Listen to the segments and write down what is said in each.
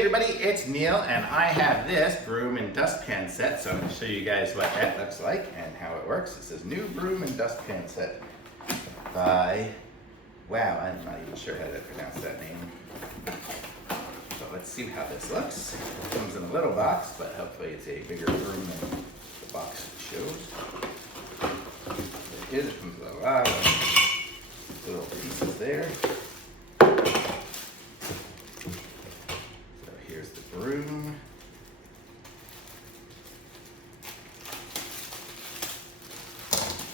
everybody, it's Neil and I have this broom and dustpan set, so I'm going to show you guys what that looks like and how it works. This is new broom and dustpan set by, wow, I'm not even sure how to pronounce that name. So let's see how this looks. It comes in a little box, but hopefully it's a bigger broom than the box shows. There it is, it comes with a lot of little pieces there. Here's the broom.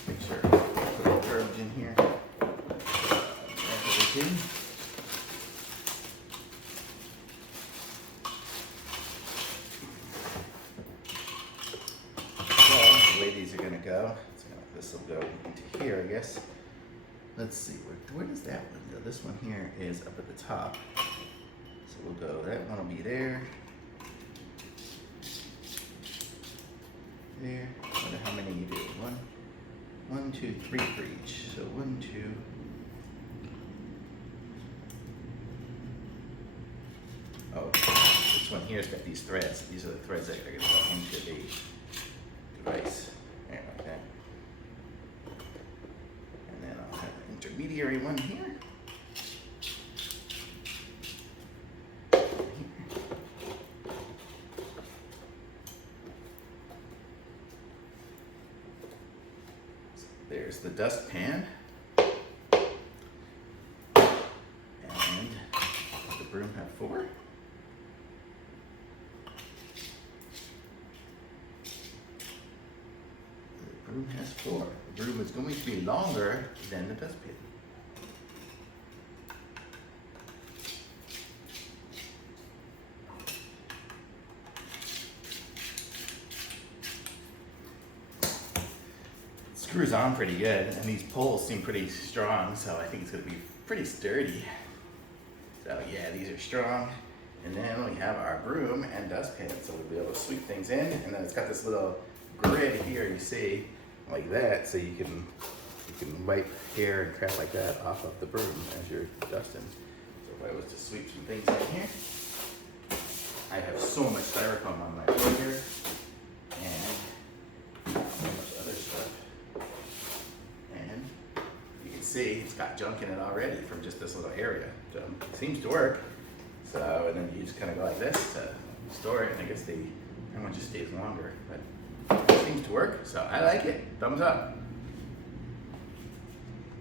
Make sure I put the garbage in here. Everything. So the way these are gonna go, this will go into here, I guess. Let's see, where does that one go? This one here is up at the top. So we'll go, that one will be there. There. I wonder how many you do. One, two, three for each. So 1, 2. Oh, this one here's got these threads. These are the threads that are going to go into the device. There, like that. And then I'll have an intermediary one here. There's the dustpan, and the broom have 4. The broom has 4. The broom is going to be longer than the dustpan. Screws on pretty good, and these poles seem pretty strong, so I think it's going to be pretty sturdy. So yeah, these are strong. And then we have our broom and dustpan, so we'll be able to sweep things in. And then it's got this little grid here, you see, like that, so you can wipe hair and crap like that off of the broom as you're dusting. So if I was to sweep some things in here, I have so much styrofoam on my finger and so much other stuff. See, it's got junk in it already from just this little area. So it seems to work. So, and then you just kind of go like this to store it, and I guess the one just stays longer. But it seems to work, so I like it. Thumbs up.